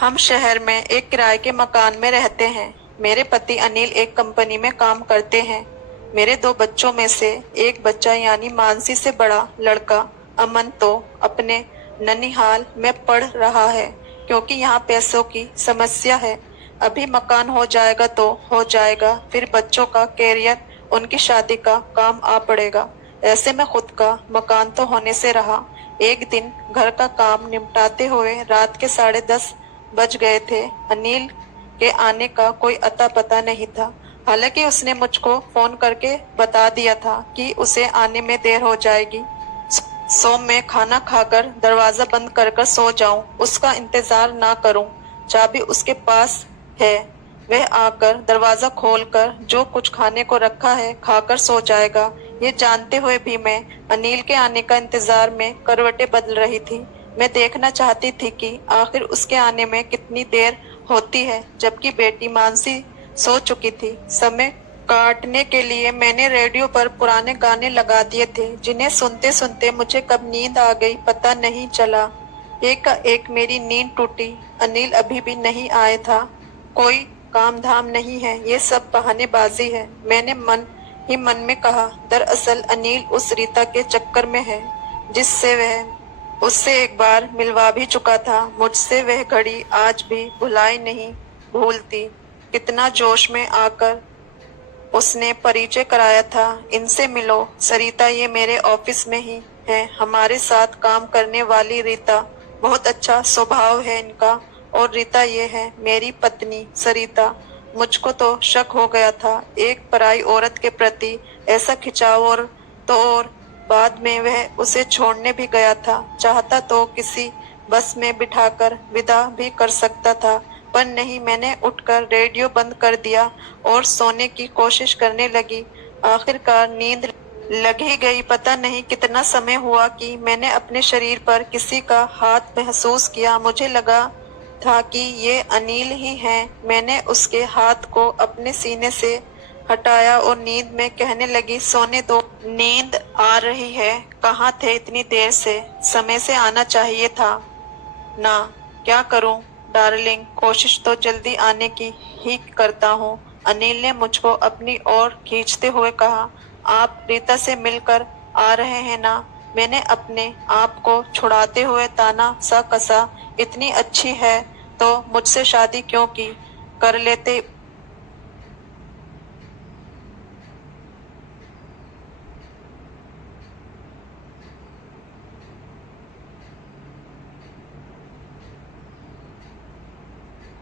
हम शहर में एक किराए के मकान में रहते हैं। मेरे पति अनिल एक कंपनी में काम करते हैं। मेरे दो बच्चों में से एक बच्चा यानी मानसी से बड़ा लड़का अमन तो अपने ननिहाल में पढ़ रहा है, क्योंकि यहाँ पैसों की समस्या है। अभी मकान हो जाएगा तो हो जाएगा, फिर बच्चों का कैरियर, उनकी शादी का काम आ पड़ेगा। ऐसे में खुद का मकान तो होने से रहा। एक दिन घर का काम निपटाते हुए रात के 10:30 बज गए थे। अनिल के आने का कोई अता पता नहीं था। हालांकि उसने मुझको फोन करके बता दिया था कि उसे आने में देर हो जाएगी, सो मैं खाना खाकर दरवाजा बंद कर कर सो जाऊं, उसका इंतजार ना करूं। चाबी उसके पास है, वह आकर दरवाजा खोलकर जो कुछ खाने को रखा है खाकर सो जाएगा। ये जानते हुए भी मैं अनिल के आने का इंतजार में करवटें बदल रही थी। मैं देखना चाहती थी कि आखिर उसके आने में कितनी देर होती है, जबकि बेटी मानसी सो चुकी थी। समय काटने के लिए मैंने रेडियो पर पुराने गाने लगा दिए थे, जिन्हें सुनते सुनते मुझे कब नींद आ गई पता नहीं चला। एक मेरी नींद टूटी। अनिल अभी भी नहीं आया था। कोई काम धाम नहीं है, ये सब बहानेबाजी है, मैंने मन ही मन में कहा। दरअसल अनिल उस रीता के चक्कर में है, जिससे वह उससे एक बार मिलवा भी चुका था। मुझसे वह घड़ी आज भी भुलाई नहीं भूलती। कितना जोश में आकर उसने परिचय कराया था, इनसे मिलो सरिता, ये मेरे ऑफिस में ही है, हमारे साथ काम करने वाली रीता। बहुत अच्छा स्वभाव है इनका। और रीता ये है मेरी पत्नी सरिता। मुझको तो शक हो गया था, एक पराई औरत के प्रति ऐसा खिंचाव, और बाद में वह उसे छोड़ने भी गया था। चाहता तो किसी बस में बिठाकर विदा भी कर सकता था, पर नहीं। मैंने उठकर रेडियो बंद कर दिया और सोने की कोशिश करने लगी। आखिरकार नींद लग ही गई। पता नहीं कितना समय हुआ कि मैंने अपने शरीर पर किसी का हाथ महसूस किया। मुझे लगा था कि ये अनिल ही हैं। मैंने उसके हाथ को अपने सीने से हटाया और नींद में कहने लगी, सोने दो, नींद आ रही है। कहाँ थे इतनी देर से? समय से आना चाहिए था ना। क्या करूं डार्लिंग, कोशिश तो जल्दी आने की ही करता हूँ। अनिल ने मुझको अपनी ओर खींचते हुए कहा, आप रीता से मिलकर आ रहे हैं ना? मैंने अपने आप को छुड़ाते हुए ताना सा कसा, इतनी अच्छी है तो मुझसे शादी क्यों की, कर लेते।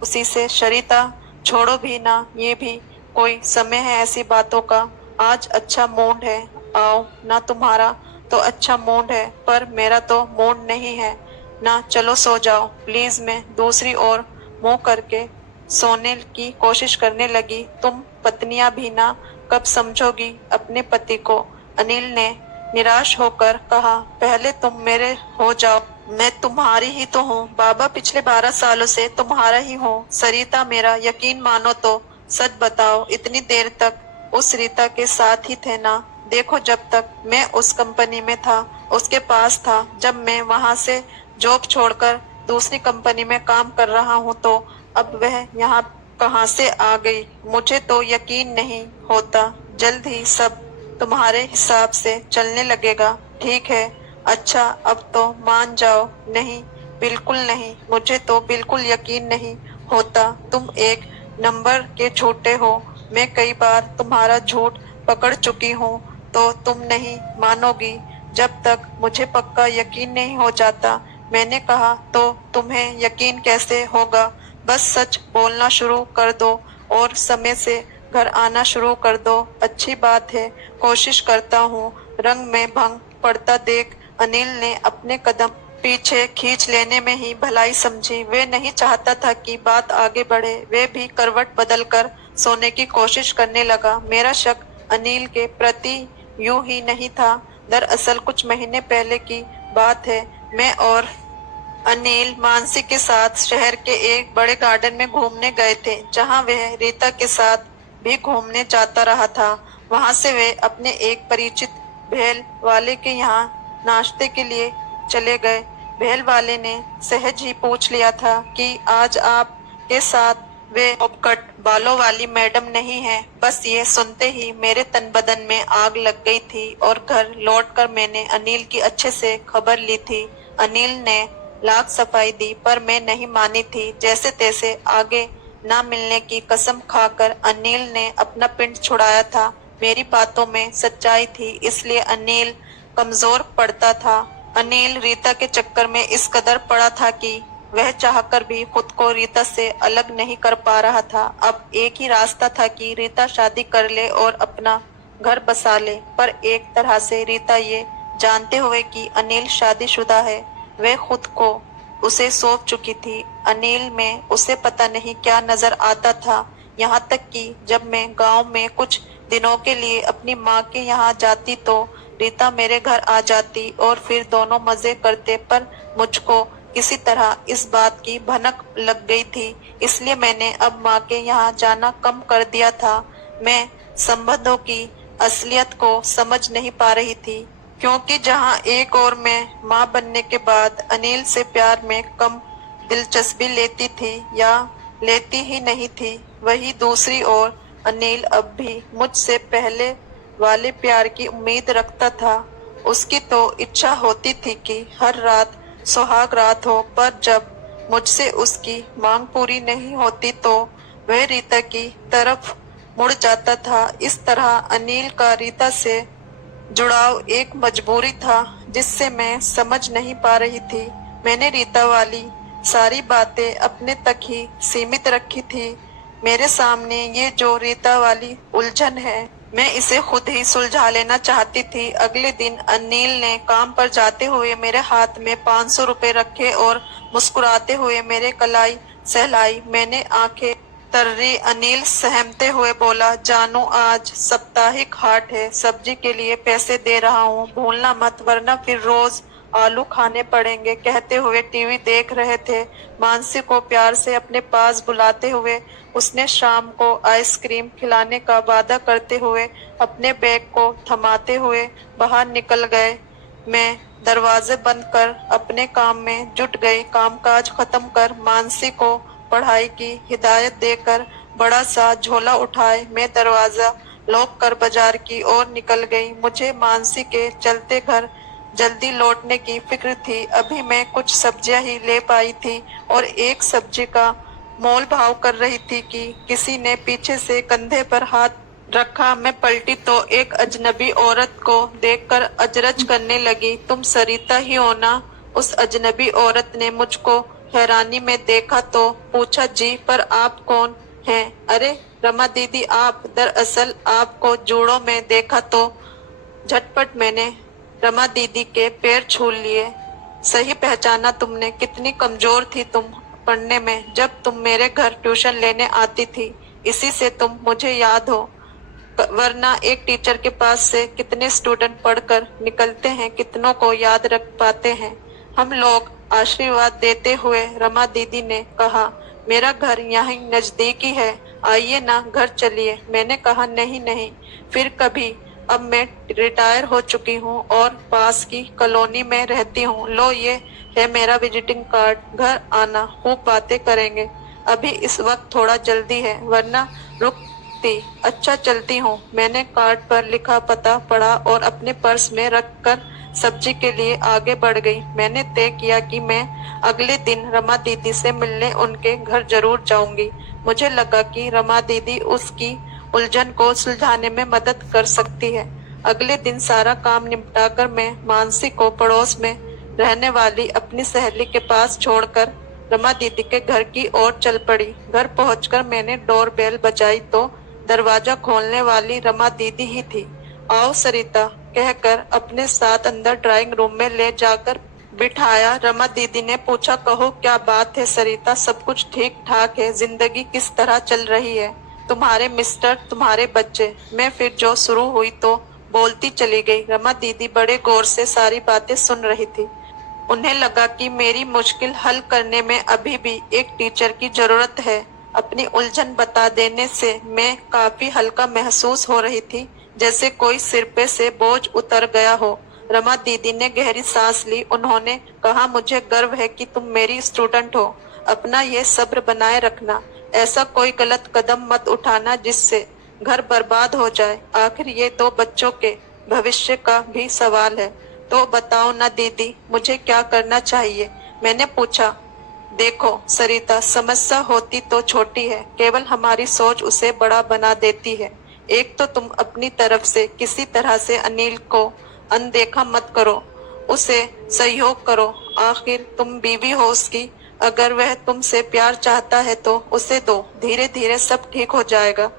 उसी से शरीता, छोड़ो भी ना, ये भी कोई समय है ऐसी बातों का। आज अच्छा मूड है, आओ ना। तुम्हारा तो अच्छा मूड है, पर मेरा तो मूड नहीं है ना। चलो सो जाओ प्लीज। मैं दूसरी ओर मुंह करके सोने की कोशिश करने लगी। तुम पत्नियां भी ना कब समझोगी अपने पति को? अनिल ने निराश होकर कहा, पहले तुम मेरे हो जाओ। मैं तुम्हारी ही तो हूँ बाबा, पिछले 12 सालों से तुम्हारा ही हूँ। सरिता, मेरा यकीन मानो तो सच बताओ, इतनी देर तक उस रीता के साथ ही थे ना? देखो, जब तक मैं उस कंपनी में था, उसके पास था। जब मैं वहां से जॉब छोड़कर दूसरी कंपनी में काम कर रहा हूँ, तो अब वह यहाँ कहाँ से आ गई? मुझे तो यकीन नहीं होता। जल्द ही सब तुम्हारे हिसाब से चलने लगेगा, ठीक है? अच्छा, अब तो मान जाओ। नहीं, बिल्कुल नहीं, मुझे तो बिल्कुल यकीन नहीं होता। तुम एक नंबर के झूठे हो। मैं कई बार तुम्हारा झूठ पकड़ चुकी हूँ, तो तुम नहीं मानोगी जब तक मुझे पक्का यकीन नहीं हो जाता। मैंने कहा तो तुम्हें यकीन कैसे होगा? बस सच बोलना शुरू कर दो और समय से घर आना शुरू कर दो। अच्छी बात है, कोशिश करता हूँ। रंग में भंग पड़ता देख अनिल ने अपने कदम पीछे खींच लेने में ही भलाई समझी। वे नहीं चाहता था कि बात आगे बढ़े। वे भी करवट बदलकर सोने की कोशिश करने लगा। मेरा शक अनिल के प्रति यूं ही नहीं था। दरअसल कुछ महीने पहले की बात है। मैं और अनिल मानसी के साथ शहर के एक बड़े गार्डन में घूमने गए थे, जहां वह रीता के साथ भी घूमने जाता रहा था। वहां से वे अपने एक परिचित भेल वाले के यहाँ नाश्ते के लिए चले गए। भेल वाले ने सहज ही पूछ लिया था कि आज आपके साथ वे उपकट बालों वाली मैडम नहीं है। बस ये सुनते ही मेरे तन बदन में आग लग गई थी और घर लौटकर मैंने अनिल की अच्छे से खबर ली थी। अनिल ने लाख सफाई दी पर मैं नहीं मानी थी। जैसे तैसे आगे ना मिलने की कसम खाकर अनिल ने अपना पिंड छुड़ाया था। मेरी बातों में सच्चाई थी, इसलिए अनिल कमजोर पड़ता था। अनिल रीता के चक्कर में इस कदर पड़ा था कि वह चाहकर भी खुद को रीता से अलग नहीं कर पा रहा था। अब एक ही रास्ता था कि रीता शादी कर ले और अपना घर बसा ले, पर एक तरह से रीता ये जानते हुए कि अनिल शादीशुदा है, वह खुद को उसे सौंप चुकी थी। अनिल में उसे पता नहीं क्या नजर आता था। यहाँ तक कि जब मैं गांव में कुछ दिनों के लिए अपनी माँ के यहाँ जाती तो रीता मेरे घर आ जाती और फिर दोनों मजे करते, पर मुझको किसी तरह इस बात की भनक लग गई थी, इसलिए मैंने अब माँ के यहाँ जाना कम कर दिया था। मैं संबंधों की असलियत को समझ नहीं पा रही थी, क्योंकि जहाँ एक और मैं माँ बनने के बाद अनिल से प्यार में कम दिलचस्पी लेती थी या लेती ही नहीं थी, वही दूसरी ओर अनिल अब भी मुझसे पहले वाले प्यार की उम्मीद रखता था। उसकी तो इच्छा होती थी कि हर रात सुहाग रात हो, पर जब मुझसे उसकी मांग पूरी नहीं होती तो वह रीता की तरफ मुड़ जाता था। इस तरह अनिल का रीता से जुड़ाव एक मजबूरी था जिससे मैं समझ नहीं पा रही थी। मैंने रीता वाली सारी बातें अपने तक ही सीमित रखी थी। मेरे सामने ये जो रीता वाली उलझन है, मैं इसे खुद ही सुलझा लेना चाहती थी। अगले दिन अनिल ने काम पर जाते हुए मेरे हाथ में 500 रुपए रखे और मुस्कुराते हुए मेरे कलाई सहलाई। मैंने आंखें तर्री। अनिल सहमते हुए बोला, जानू आज साप्ताहिक हाट है, सब्जी के लिए पैसे दे रहा हूँ, भूलना मत वरना फिर रोज आलू खाने पड़ेंगे। कहते हुए टीवी देख रहे थे। मानसी को प्यार से अपने पास बुलाते हुए उसने शाम को आइसक्रीम खिलाने का वादा करते हुए अपने बैग को थमाते हुए बाहर निकल गए। मैं दरवाजे बंद कर अपने काम में जुट गई। कामकाज खत्म कर मानसी को पढ़ाई की हिदायत देकर बड़ा सा झोला उठाए मैं दरवाजा लॉक कर बाजार की ओर निकल गई। मुझे मानसी के चलते घर जल्दी लौटने की फिक्र थी। अभी मैं कुछ सब्जियां ही ले पाई थी और एक सब्जी का मोल भाव कर रही थी कि किसी ने पीछे से कंधे पर हाथ रखा। मैं पलटी तो एक अजनबी औरत को देखकर अजरज करने लगी। तुम सरिता ही हो ना? उस अजनबी औरत ने मुझको हैरानी में देखा तो पूछा, जी, पर आप कौन हैं? अरे रमा दीदी आप। दरअसल आपको जूड़ों में देखा तो झटपट मैंने रमा दीदी के पैर छू लिए। सही पहचाना तुमने। कितनी कमजोर थी तुम पढ़ने में जब तुम मेरे घर ट्यूशन लेने आती थी। इसी से तुम मुझे याद हो, वरना एक टीचर के पास से कितने स्टूडेंट पढ़कर निकलते हैं, कितनों को याद रख पाते हैं हम लोग। आशीर्वाद देते हुए रमा दीदी ने कहा, मेरा घर यहीं नजदीक ही है, आइए ना घर चलिए। मैंने कहा, नहीं नहीं फिर कभी, अब मैं रिटायर हो चुकी हूँ और पास की कॉलोनी में रहती हूँ। लो ये है मेरा विजिटिंग कार्ड, घर आना, खूब बातें करेंगे। अभी इस वक्त थोड़ा जल्दी है वरना रुकती। अच्छा चलती हूँ। मैंने कार्ड पर लिखा पता पढ़ा और अपने पर्स में रखकर सब्जी के लिए आगे बढ़ गई। मैंने तय किया कि मैं अगले दिन रमा दीदी से मिलने उनके घर जरूर जाऊंगी। मुझे लगा कि रमा दीदी उसकी उलझन को सुलझाने में मदद कर सकती है। अगले दिन सारा काम निपटाकर मैं मानसी को पड़ोस में रहने वाली अपनी सहेली के पास छोड़कर रमा दीदी के घर की ओर चल पड़ी। घर पहुंचकर मैंने डोर बेल बजाई तो दरवाजा खोलने वाली रमा दीदी ही थी। आओ सरिता कहकर अपने साथ अंदर ड्राइंग रूम में ले जाकर बिठाया। रमा दीदी ने पूछा, कहो क्या बात है सरिता, सब कुछ ठीक ठाक है? जिंदगी किस तरह चल रही है? तुम्हारे मिस्टर, तुम्हारे बच्चे? मैं फिर जो शुरू हुई तो बोलती चली गई। रमा दीदी बड़े गौर से सारी बातें सुन रही थी। उन्हें लगा कि मेरी मुश्किल हल करने में अभी भी एक टीचर की जरूरत है। अपनी उलझन बता देने से मैं काफी हल्का महसूस हो रही थी, जैसे कोई सिर पे से बोझ उतर गया हो। रमा दीदी ने गहरी सांस ली। उन्होंने कहा, मुझे गर्व है कि तुम मेरी स्टूडेंट हो। अपना ये सब्र बनाए रखना। ऐसा कोई गलत कदम मत उठाना जिससे घर बर्बाद हो जाए। आखिर ये दो बच्चों के भविष्य का भी सवाल है। तो बताओ ना दीदी, मुझे क्या करना चाहिए? मैंने पूछा। देखो सरिता, समस्या होती तो छोटी है, केवल हमारी सोच उसे बड़ा बना देती है। एक तो तुम अपनी तरफ से किसी तरह से अनिल को अनदेखा मत करो, उसे सहयोग करो। आखिर तुम बीवी हो उसकी। अगर वह तुमसे प्यार चाहता है तो उसे दो, धीरे धीरे सब ठीक हो जाएगा।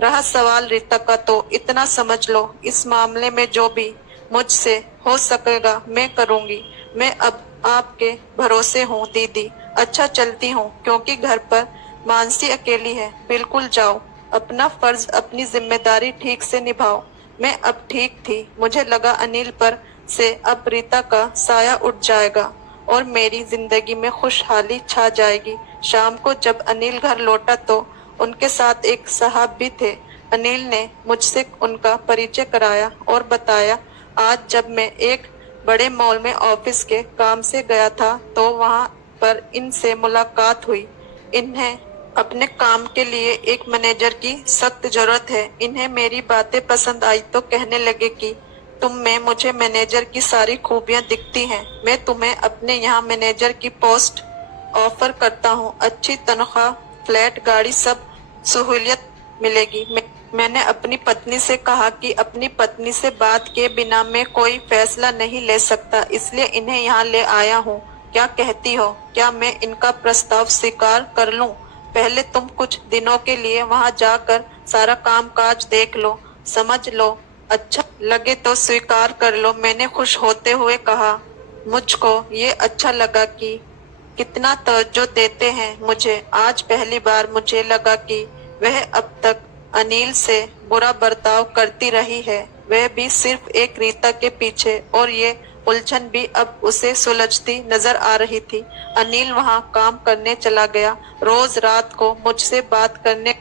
रहा सवाल रीता का, तो इतना समझ लो, इस मामले में जो भी मुझसे हो सकेगा मैं करूंगी। मैं अब आपके भरोसे हूँ दीदी। अच्छा चलती हूँ, क्योंकि घर पर मानसी अकेली है। बिल्कुल जाओ, अपना फर्ज, अपनी जिम्मेदारी ठीक से निभाओ। मैं अब ठीक थी। मुझे लगा अनिल पर से अब रीता का साया उठ जाएगा और मेरी जिंदगी में खुशहाली छा जाएगी। शाम को जब अनिल घर लौटा तो उनके साथ एक साहब भी थे। अनिल ने मुझसे उनका परिचय कराया और बताया, आज जब मैं एक बड़े मॉल में ऑफिस के काम से गया था तो वहां पर इनसे मुलाकात हुई। इन्हें अपने काम के लिए एक मैनेजर की सख्त जरूरत है। इन्हें मेरी बातें पसंद आई तो कहने लगे कि तुम में मुझे मैनेजर की सारी खूबियां दिखती हैं। मैं तुम्हें अपने यहाँ मैनेजर की पोस्ट ऑफर करता हूँ। अच्छी तनख्वाह, फ्लैट, गाड़ी, सब सहूलियत मिलेगी। मैंने अपनी पत्नी से कहा कि अपनी पत्नी से बात किए बिना मैं कोई फैसला नहीं ले सकता, इसलिए इन्हें यहाँ ले आया हूँ। क्या कहती हो? क्या मैं इनका प्रस्ताव स्वीकार कर लूँ? पहले तुम कुछ दिनों के लिए वहाँ जाकर सारा काम काज देख लो, समझ लो, अच्छा लगे तो स्वीकार कर लो। मैंने खुश होते हुए कहा। मुझको ये अच्छा लगा कि कितना तवज्जो देते हैं मुझे। आज पहली बार मुझे लगा कि वह अब तक अनिल से बुरा बर्ताव करती रही है, वह भी सिर्फ एक रीता के पीछे, और ये उलझन भी अब उसे सुलझती नजर आ रही थी। अनिल वहाँ काम करने चला गया। रोज रात को मुझसे बात करने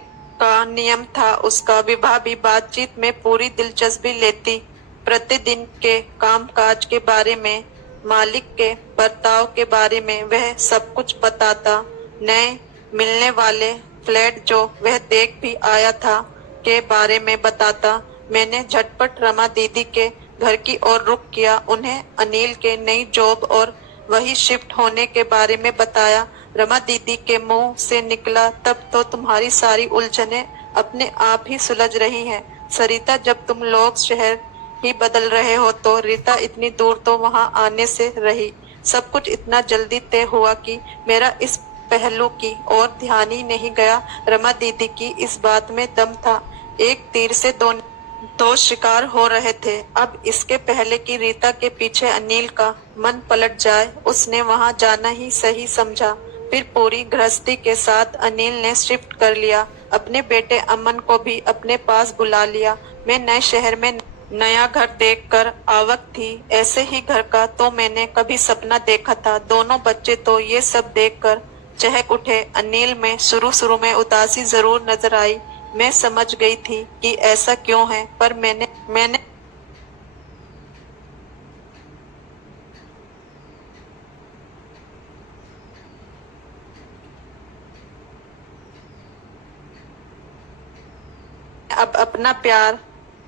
का नियम था उसका। विभा भी बातचीत में पूरी दिलचस्पी लेती। प्रतिदिन के कामकाज के बारे में, मालिक के बर्ताव के बारे में वह सब कुछ बताता। नए मिलने वाले फ्लैट जो वह देख भी आया था के बारे में बताता। मैंने झटपट रमा दीदी के घर की ओर रुख किया। उन्हें अनिल के नई जॉब और वही शिफ्ट होने के बारे में बताया। रमा दीदी के मुंह से निकला, तब तो तुम्हारी सारी उलझनें अपने आप ही सुलझ रही हैं। सरिता, जब तुम लोग शहर ही बदल रहे हो तो रीता इतनी दूर तो वहां आने से रही। सब कुछ इतना जल्दी तय हुआ कि मेरा इस पहलू की ओर ध्यान ही नहीं गया। रमा दीदी की इस बात में दम था। एक तीर से दो शिकार हो रहे थे। अब इसके पहले कि रीता के पीछे अनिल का मन पलट जाए, उसने वहां जाना ही सही समझा। फिर पूरी गृहस्थी के साथ अनिल ने शिफ्ट कर लिया। अपने बेटे अमन को भी अपने पास बुला लिया। मैं नए शहर में नया घर देखकर आवक थी। ऐसे ही घर का तो मैंने कभी सपना देखा था। दोनों बच्चे तो ये सब देखकर चहक उठे। अनिल में शुरू में उदासी जरूर नजर आई। मैं समझ गई थी कि ऐसा क्यों है, पर मैंने अब अपना प्यार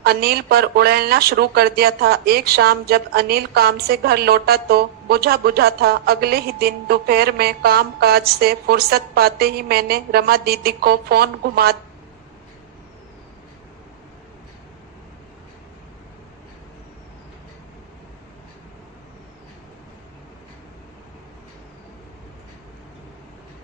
अनिल पर उड़ेलना शुरू कर दिया था। एक शाम जब अनिल काम से घर लौटा तो बुझा था। अगले ही दिन दोपहर में काम काज से फुर्सत पाते ही मैंने रमा दीदी को फोन घुमा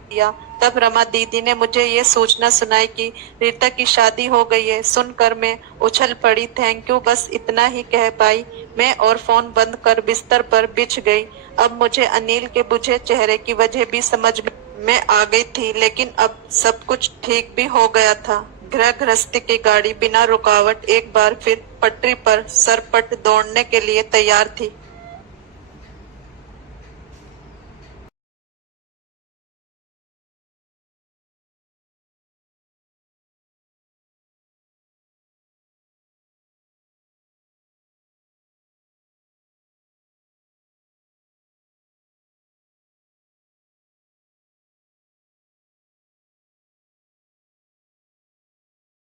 दिया। तब रमा दीदी ने मुझे ये सूचना सुनाई कि रीता की शादी हो गई है। सुनकर मैं उछल पड़ी। थैंक यू, बस इतना ही कह पाई मैं और फोन बंद कर बिस्तर पर बिछ गई। अब मुझे अनिल के बुझे चेहरे की वजह भी समझ में आ गई थी, लेकिन अब सब कुछ ठीक भी हो गया था। गृह गृहस्थी की गाड़ी बिना रुकावट एक बार फिर पटरी पर सरपट दौड़ने के लिए तैयार थी।